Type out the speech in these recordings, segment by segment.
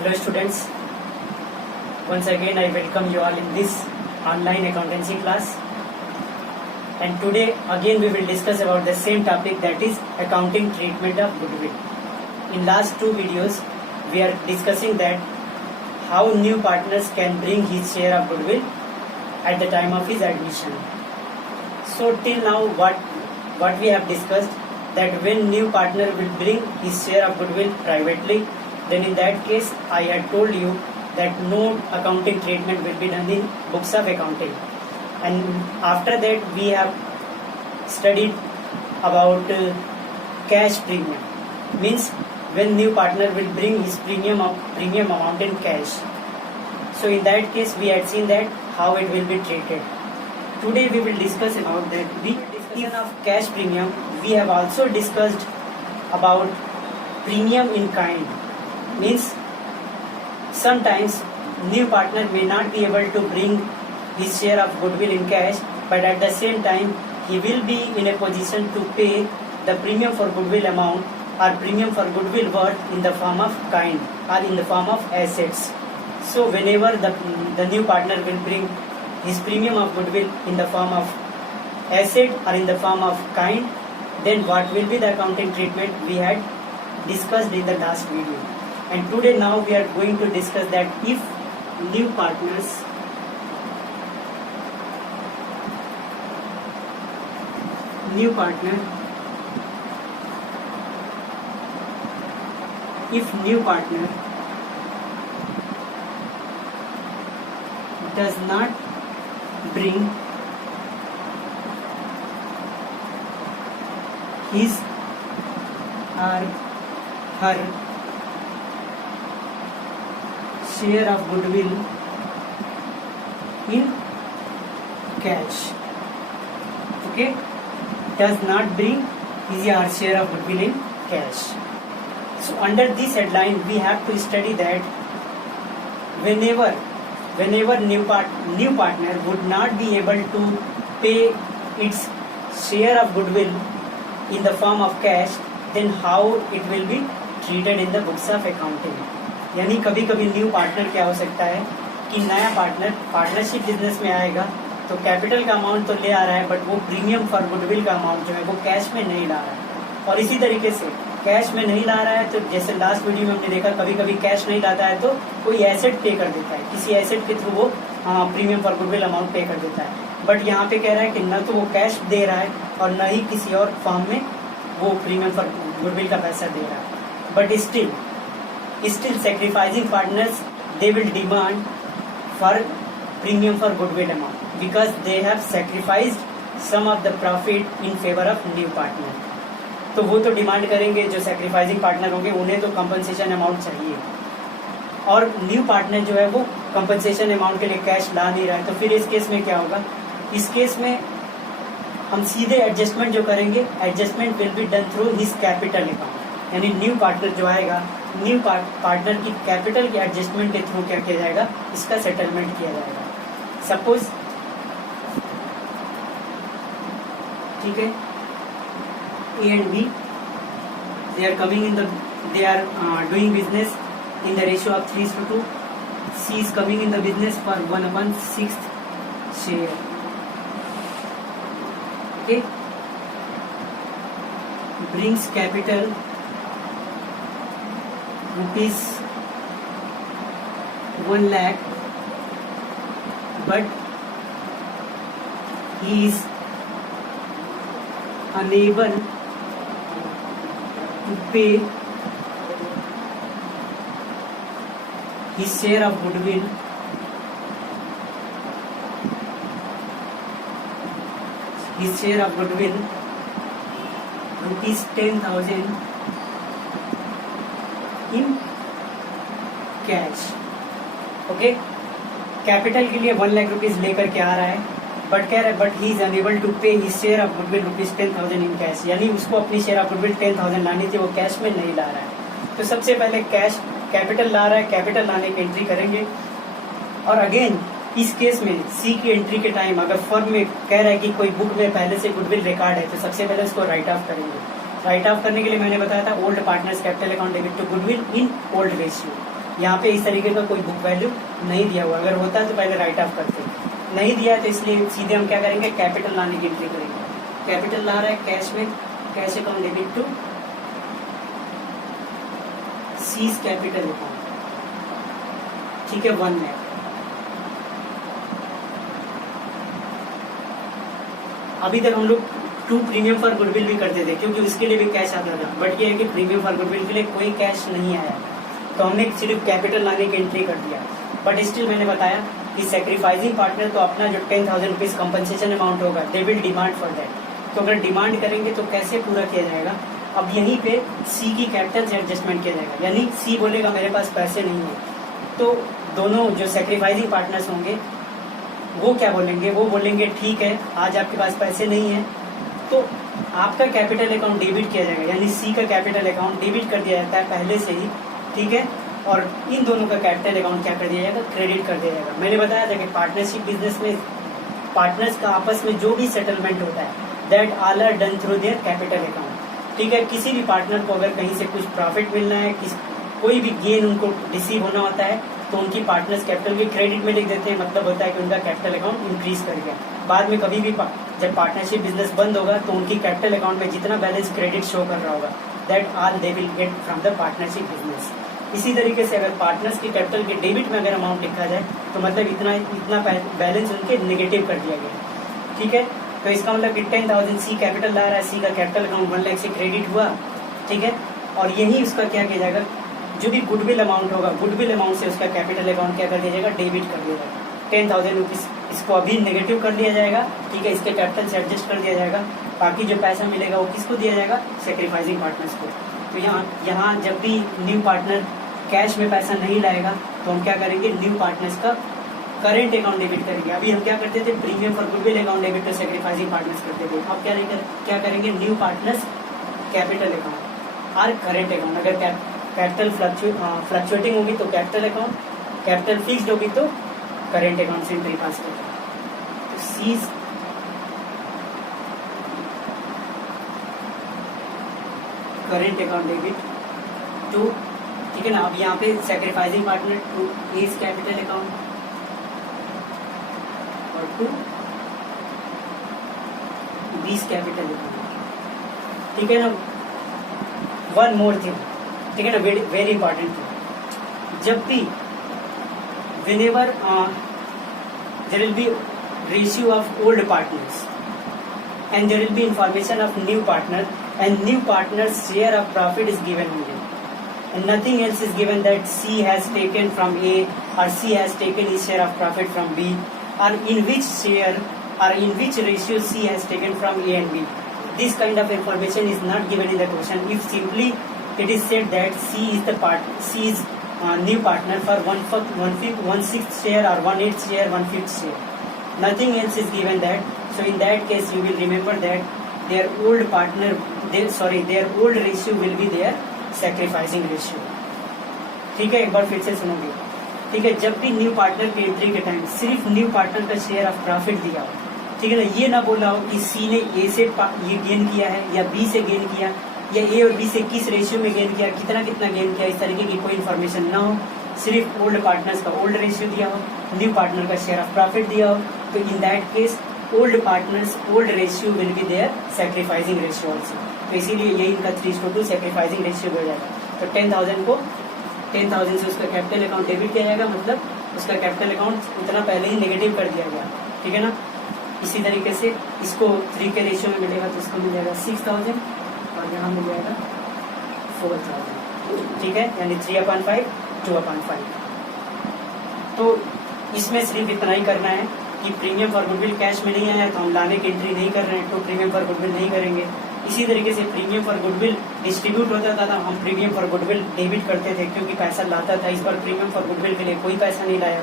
Hello students, once again I welcome you all in this online accountancy class, and today again we will discuss about the same topic, that is accounting treatment of goodwill. In last two videos we are discussing that how new partners can bring his share of goodwill at the time of his admission. So till now what we have discussed, that when new partner will bring his share of goodwill privately, then in that case I had told you that no accounting treatment will be done in books of accounting. And after that we have studied about cash premium, means when new partner will bring his premium amount in cash. So in that case we had seen that how it will be treated. Today we will discuss about that. The discussion of cash premium, we have also discussed about premium in kind, means sometimes new partner may not be able to bring his share of goodwill in cash, but at the same time he will be in a position to pay the premium for goodwill amount or premium for goodwill worth in the form of kind or in the form of assets. So whenever the new partner will bring his premium of goodwill in the form of asset or in the form of kind, then what will be the accounting treatment we had discussed in the last video. And today now we are going to discuss that if new partner does not bring his or her share of goodwill in cash, okay, does not bring his or her share of goodwill in cash. So under this headline we have to study that whenever new partner would not be able to pay its share of goodwill in the form of cash, then how it will be treated in the books of accounting. यानी कभी कभी new partner क्या हो सकता है कि नया partner partnership business में आएगा तो कैपिटल का अमाउंट तो ले आ रहा है, बट वो प्रीमियम फॉर गुडविल का अमाउंट जो है वो कैश में नहीं ला रहा है। और इसी तरीके से कैश में नहीं ला रहा है तो जैसे लास्ट वीडियो में हमने देखा कभी कभी कैश नहीं लाता है तो कोई एसेट पे कर देता है, किसी एसेट के थ्रू वो प्रीमियम फॉर गुडविल अमाउंट पे कर देता है। बट यहाँ पे कह रहा है कि न तो वो कैश दे रहा है और न ही किसी और फॉर्म में वो प्रीमियम फॉर गुडविल का पैसा दे रहा है, but still sacrificing partners, they will demand for premium for goodwill amount because they have sacrificed some of the profit in favor of new partner. तो वो तो डिमांड करेंगे, जो सैक्रिफाइसिंग पार्टनर होंगे उन्हें तो कंपनसेशन अमाउंट चाहिए, और न्यू पार्टनर जो है वो कंपनसेशन अमाउंट के लिए कैश ला नहीं रहा है। तो फिर इस केस में क्या होगा, इस केस में हम सीधे एडजस्टमेंट जो करेंगे, adjustment will be done through his capital account, यानी न्यू पार्टनर जो आएगा न्यू पार्टनर की कैपिटल के एडजस्टमेंट के थ्रू क्या किया जाएगा, इसका सेटलमेंट किया जाएगा। सपोज ठीक है, A and B they are doing business in the ratio of 3:2. C is coming in the business for 1/6 share, okay, brings capital rupees 1 lakh, but he is unable to pay his share of goodwill rupees 10,000 in cash, okay. Capital के लिए 1 lakh rupees लेकर के आ रहा है, but कह रहा है but he is unable to pay his share of goodwill rupees 10,000 in cash, यानी उसको अपनी शेयर ऑफ गुडविल 10,000 लानी थी, वो कैश में नहीं ला रहा है। तो सबसे पहले कैश कैपिटल ला रहा है, कैपिटल लाने की एंट्री करेंगे, और अगेन इस केस में सी की एंट्री के टाइम अगर फर्म में कह रहा है कि कोई बुक में पहले से गुडविल रिकॉर्ड है तो सबसे पहले उसको राइट ऑफ करेंगे। राइट ऑफ करने के लिए मैंने बताया था old partners capital account debit to goodwill in old ratio, यहाँ पे इस तरीके का कोई बुक वैल्यू नहीं दिया हुआ, अगर होता तो पहले राइट ऑफ करते, नहीं दिया तो इसलिए सीधे हम क्या करेंगे, कैपिटल लाने की एंट्री करेंगे। कैपिटल ला रहा है कैश में, cash account debit to C's capital account, ठीक है, 1 लाख। अभी तक हम लोग टू प्रीमियम फॉर गुडविल भी करते थे क्योंकि उसके लिए भी कैश आता था, बट ये है कि प्रीमियम फॉर गुडविल के लिए कोई कैश नहीं आया, तो हमने सिर्फ कैपिटल लाने की एंट्री कर दिया। बट स्टिल मैंने बताया कि सेक्रीफाइसिंग पार्टनर तो अपना जो 10,000 रुपीज कंपनसेशन अमाउंट होगा, they will demand for that, तो अगर डिमांड करेंगे तो कैसे पूरा किया जाएगा। अब यहीं पे सी की कैपिटल से एडजस्टमेंट किया जाएगा, यानी सी बोलेगा मेरे पास पैसे नहीं है, तो दोनों जो सेक्रीफाइसिंग पार्टनर्स होंगे वो क्या बोलेंगे, वो बोलेंगे ठीक है आज आपके पास पैसे नहीं है, तो आपका कैपिटल अकाउंट डेबिट किया जाएगा, यानी सी का कैपिटल अकाउंट डेबिट कर दिया जाता है पहले से ही, ठीक है, और इन दोनों का कैपिटल अकाउंट क्या कर दिया जाएगा, क्रेडिट कर दिया जाएगा। मैंने बताया था कि पार्टनरशिप बिजनेस में पार्टनर्स का आपस में जो भी सेटलमेंट होता है that all are done through their capital account, ठीक है। किसी भी पार्टनर को अगर कहीं से कुछ प्रॉफिट मिलना है, कोई भी गेन उनको रिसीव होना होता है, तो उनकी पार्टनर्स कैपिटल के क्रेडिट में लिख देते हैं, मतलब होता है कि उनका कैपिटल अकाउंट इंक्रीज कर गया। बाद में कभी भी जब पार्टनरशिप बिजनेस बंद होगा तो उनकी कैपिटल अकाउंट में जितना बैलेंस क्रेडिट शो कर रहा होगा that all they will get from the partnership business. इसी तरीके से अगर पार्टनर्स की कैपिटल के डेबिट में अगर अमाउंट लिखा जाए तो मतलब इतना बैलेंस उनके नेगेटिव कर दिया गया, ठीक है। तो इसका मतलब कि 10,000 सी कैपिटल ला रहा है, सी का कैपिटल अकाउंट 1 लाख से क्रेडिट हुआ, ठीक है, और यही उसका क्या किया जाएगा, जो भी गुडविल अमाउंट होगा, गुडविल अमाउंट से उसका कैपिटल अकाउंट क्या कर दिया जाएगा, डेबिट कर दिया जाएगा। 10,000 रुपीज इसको अभी नेगेटिव कर दिया जाएगा, ठीक है, इसके कैपिटल से एडजस्ट कर दिया जाएगा, बाकी जो पैसा मिलेगा वो किसको दिया जाएगा, सेक्रीफाइसिंग पार्टनर्स को। तो यहाँ जब भी न्यू पार्टनर कैश में पैसा नहीं लाएगा तो हम क्या करेंगे, न्यू पार्टनर्स का करेंट अकाउंट डेबिट करेंगे। अभी हम क्या करते थे, premium for goodwill account debit to sacrificing partners करते थे, अब क्या करेंगे, न्यू पार्टनर्स कैपिटल अकाउंट और करेंट अकाउंट। अगर कैपिटल फ्लक्चुएटिंग होगी तो कैपिटल अकाउंट, कैपिटल फिक्स्ड होगी तो करेंट अकाउंट से एंट्री पास करेंगे। तो C's current account debit to, ठीक है ना। अब यहाँ पे sacrificing partner to A's capital account और टू बीस कैपिटल अकाउंट, ठीक है ना। वन मोर थिंग, ठीक है ना, वेरी इंपॉर्टेंट थिंग, जब भी whenever there will be ratio of old partners and there will be information of new partner and new partner's share of profit is given only and nothing else is given that C has taken from A or C has taken his share of profit from B or in which share or in which ratio C has taken from A and B. This kind of information is not given in the question. If simply it is said that C is new partner for 1/6 share or 1/8 share, 1/5 share. Nothing else is given that. So in that case, you will remember that their old partner, their old ratio will be their sacrificing ratio. ठीक है, एक बार फिर से सुनोगे, ठीक है। जब भी न्यू पार्टनर की एंट्री के टाइम सिर्फ न्यू पार्टनर का शेयर ऑफ प्रॉफिट दिया हो, ठीक है ना, ये ना बोला हो कि सी ने ए से ये गेन किया है या बी से गेन किया या ए और बी से किस रेशियो में गेन किया, कितना गेन किया, इस तरीके की कोई इन्फॉर्मेशन ना हो। सिर्फ ओल्ड पार्टनर्स का ओल्ड रेशियो दिया हो, न्यू पार्टनर का शेयर ऑफ प्रॉफिट दिया हो, तो in that case old partners old ratio will be their sacrificing ratio also. तो इसीलिए ये इनका 3:2 सैक्रिफाइसिंग रेशियो हो जाएगा। तो 10,000 से उसका कैपिटल अकाउंट डेबिट किया जाएगा, मतलब उसका कैपिटल अकाउंट उतना पहले ही नेगेटिव कर दिया गया, ठीक है ना। इसी तरीके से इसको 3 के रेशियो में मिलेगा तो इसको मिल जाएगा 6,000 और यहाँ मिल जाएगा 4,000, ठीक है, यानी 3/5 2/5। तो इसमें सिर्फ इतना ही करना है कि प्रीमियम फॉर गुडविल कैश में नहीं आया तो हम लाने की एंट्री नहीं कर रहे हैं, तो प्रीमियम फॉर गुडविल नहीं करेंगे। इसी तरीके से प्रीमियम फॉर गुडविल डिस्ट्रीब्यूट होता था, हम प्रीमियम फॉर गुडविल डेबिट करते थे क्योंकि पैसा लाता था। इस बार प्रीमियम फॉर गुडविल के लिए कोई पैसा नहीं लाया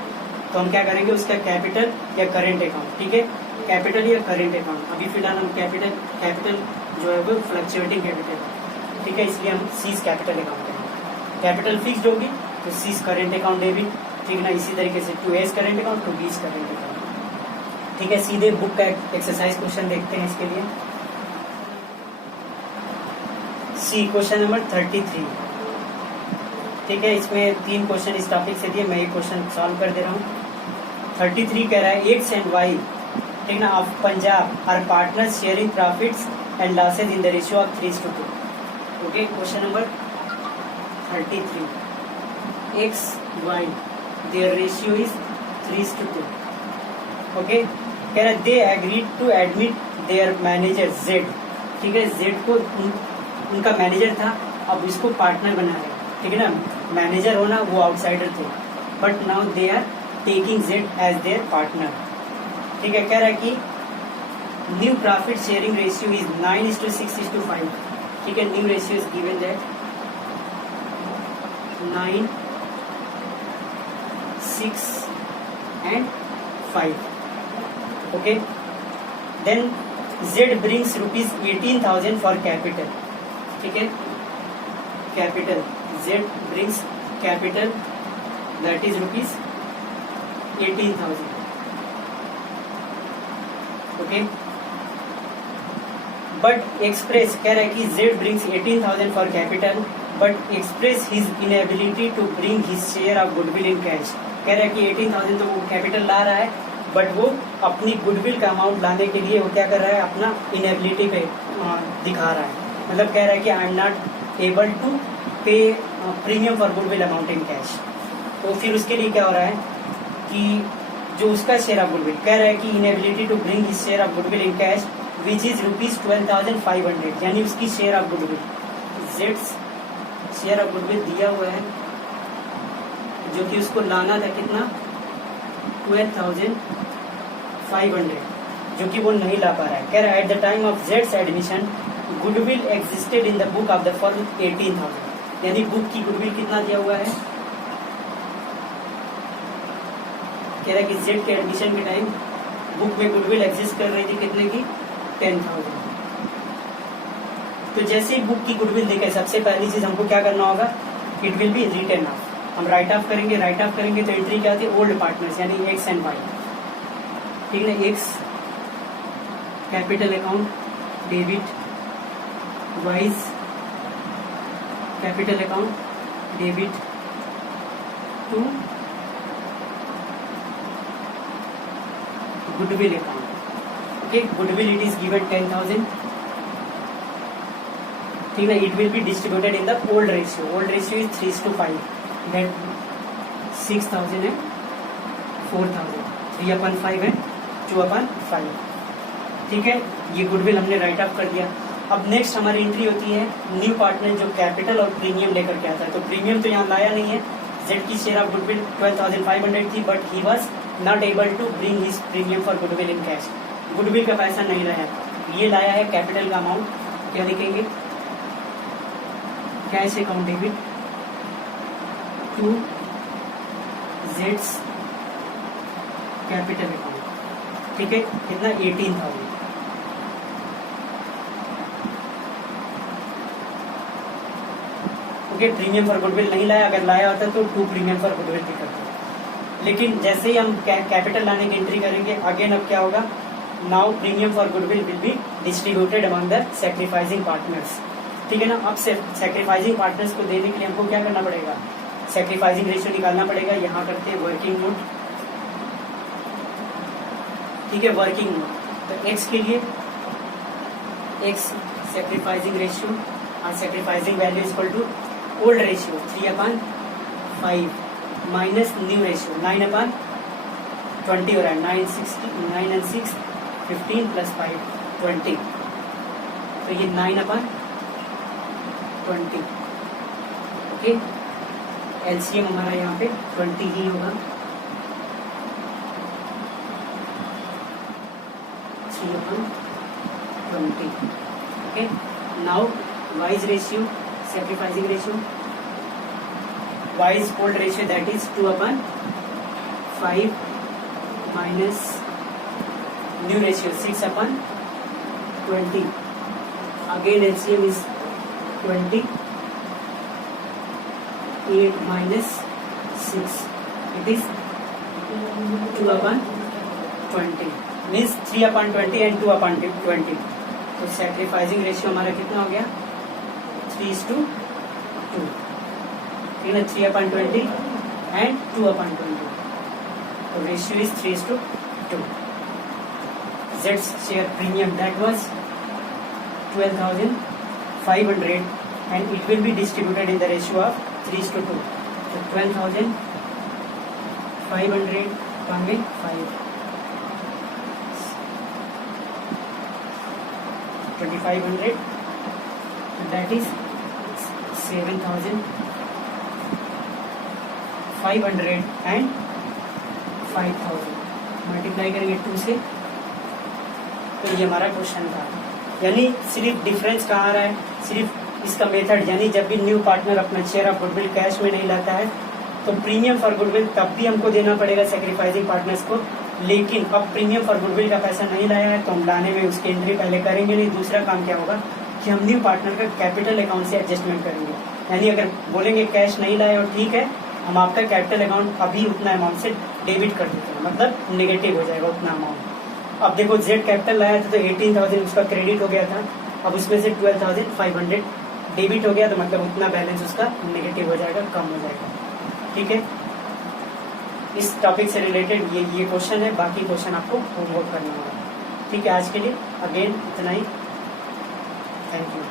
तो हम क्या करेंगे, उसका कैपिटल या करेंट अकाउंट, ठीक है, कैपिटल या करेंट अकाउंट। अभी फिलहाल हम कैपिटल जो है वो फ्लक्चुएटिंग कैपिटल, ठीक है, इसलिए हम सीज कैपिटल अकाउंट करेंगे। कैपिटल फिक्स्ड होगी तो सीज करेंट अकाउंट डेबिट, ठीक ना। इसी तरीके से to A's current account to B's current account, ठीक है। सीधे बुक का एक्सरसाइज क्वेश्चन देखते हैं इसके लिए। सी क्वेश्चन नंबर 33, ठीक है, इसमें 3 क्वेश्चन इस टॉपिक से दिए, मैं एक क्वेश्चन सॉल्व कर दे रहा हूँ। 33 कह रहा है एक्स एंड वाई, ठीक ना, of Punjab are partners sharing profits and losses in the ratio of 3:2। Okay, question number 33, X Y their ratio is 3:2। Okay, कह रहा है they agreed to admit their manager Z, ठीक है, जेड को उनका manager था, अब इसको पार्टनर बना है, ठीक है ना, मैनेजर होना वो आउटसाइडर थे, but now they are taking Z as their partner. ठीक है, कह रहा है कि new profit sharing ratio is 9:6:5। ठीक है, new ratio is given that 9, 6 and 5. Okay, then Z brings rupees 18,000 for capital. ठीक है, capital, Z brings capital that is rupees 18,000. Okay, but express, कह रहा है कि Z brings 18,000 for capital but express his inability to bring his share of goodwill in cash. कह रहा है कि 18,000 तो वो कैपिटल ला रहा है, बट वो अपनी गुडविल का अमाउंट लाने के लिए वो क्या कर रहा है, अपना इनेबिलिटी पे दिखा रहा है, मतलब कह रहा है कि I am not able to pay premium for goodwill amount in cash. तो फिर उसके लिए क्या हो रहा है कि जो उसका शेयर ऑफ गुडविल, कह रहा है कि inability to bring his share of goodwill in cash which is ₹12,500, यानी उसकी शेयर ऑफ गुडविल, जेड्स शेयर ऑफ गुडविल दिया हुआ है जो कि उसको लाना था कितना, 12,500, जो कि वो नहीं ला पा रहा है। कह रहा है at the time of Jades admission goodwill existed in the book of the firm 18,000, यानी बुक की गुडविल कितना दिया हुआ है, कह रहा है कि जेड के एडमिशन के टाइम बुक में गुडविल एग्जिस्ट कर रही थी कितने की, 10,000। तो जैसे ही बुक की गुडविल देखे, सबसे पहली चीज हमको क्या करना होगा, it will be written off, हम राइट ऑफ करेंगे, राइट ऑफ करेंगे तो एंट्री क्या आती है, ओल्ड पार्टनर्स, यानी एक्स एंड वाई, ठीक है, X capital account debit, Y's capital account debit to goodwill account. Okay, goodwill it is given 10,000, ठीक है, it will be distributed in the old ratio, old ratio is 3:5, that 6,000 and 4,000, 3/5 and 2/5। ठीक है, ये goodwill हमने right of कर दिया। अब next हमारी एंट्री होती है न्यू पार्टनर जो कैपिटल और प्रीमियम लेकर के आता है। तो प्रीमियम तो यहाँ लाया नहीं है, जेड की शेयर ऑफ गुडविल 12,500 थी, but he was not able to bring his premium for goodwill in cash, goodwill का पैसा नहीं लाया, ये लाया है कैपिटल का अमाउंट, क्या लिखेंगे, कैश अकाउंट डेबिट टू जेड्स कैपिटल अकाउंट। ठीक है, कितना, 18,000। ओके, प्रीमियम फॉर गुडविल नहीं लाया, अगर लाया होता तो 2 प्रीमियम फॉर गुडविल भी करते, लेकिन जैसे ही हम कैपिटल लाने की एंट्री करेंगे, अगेन अब क्या होगा, now premium for goodwill will be distributed among the sacrificing partners. ठीक है ना, अब सैक्रिफाइसिंग पार्टनर्स को देने के लिए हमको क्या करना पड़ेगा, सैक्रिफाइसिंग रेशियो निकालना पड़ेगा। यहाँ करते हैं वर्किंग नोट, ठीक है, वर्किंग नोट, तो एक्स के लिए एक्स सैक्रिफाइसिंग रेशियो और sacrificing value is equal to old ratio 3/5 minus new ratio 9/20 हो रहा है, 9 and 6 15 + 5 20, तो ये 9/20। ओके, एलसीएम हमारा यहाँ पे 20 ही होगा, 3/20। Okay, now wise ratio, sacrificing ratio, wise old ratio that is 2/5 minus new ratio 6/20, again LCM is 20, 8 minus 6, it is 2/20, means 3/20 and 2/20। तो सैक्रिफाइसिंग रेशियो हमारा कितना हो गया, 3:2। in a 3/20 and 2/20. So ratio is 3:2. Z's share premium, that was 12,500 and it will be distributed in the ratio of 3:2. So 12,500 with 5. 2,500, that is 7,500 and 5,000 multiply करेंगे 2 से। तो ये हमारा क्वेश्चन था। यानी सिर्फ डिफरेंस कहाँ आ रहा है, सिर्फ इसका मेथड, यानी जब भी न्यू पार्टनर अपना शेयर ऑफ गुडविल कैश में नहीं लाता है तो प्रीमियम फॉर गुडविल तब भी हमको देना पड़ेगा सेक्रीफाइसिंग पार्टनर्स को, लेकिन अब प्रीमियम फॉर गुडविल का पैसा नहीं लाया है तो हम लाने में उसकी एंट्री पहले करेंगे नहीं। दूसरा काम क्या होगा कि हम न्यू पार्टनर का कैपिटल अकाउंट से एडजस्टमेंट करेंगे। यानी अगर बोलेंगे कैश नहीं लाए और ठीक है, हम आपका कैपिटल अकाउंट अभी उतना अमाउंट से डेबिट कर देते हैं, मतलब नेगेटिव हो जाएगा उतना अमाउंट। अब देखो जेड कैपिटल लाया था तो 18,000 उसका क्रेडिट हो गया था, अब उसमें से 12,500 डेबिट हो गया तो मतलब उतना बैलेंस उसका नेगेटिव हो जाएगा, कम हो जाएगा। ठीक है, इस टॉपिक से रिलेटेड ये क्वेश्चन है, बाकी क्वेश्चन आपको होमवर्क करना होगा। ठीक है, आज के लिए अगेन इतना ही। Thank you.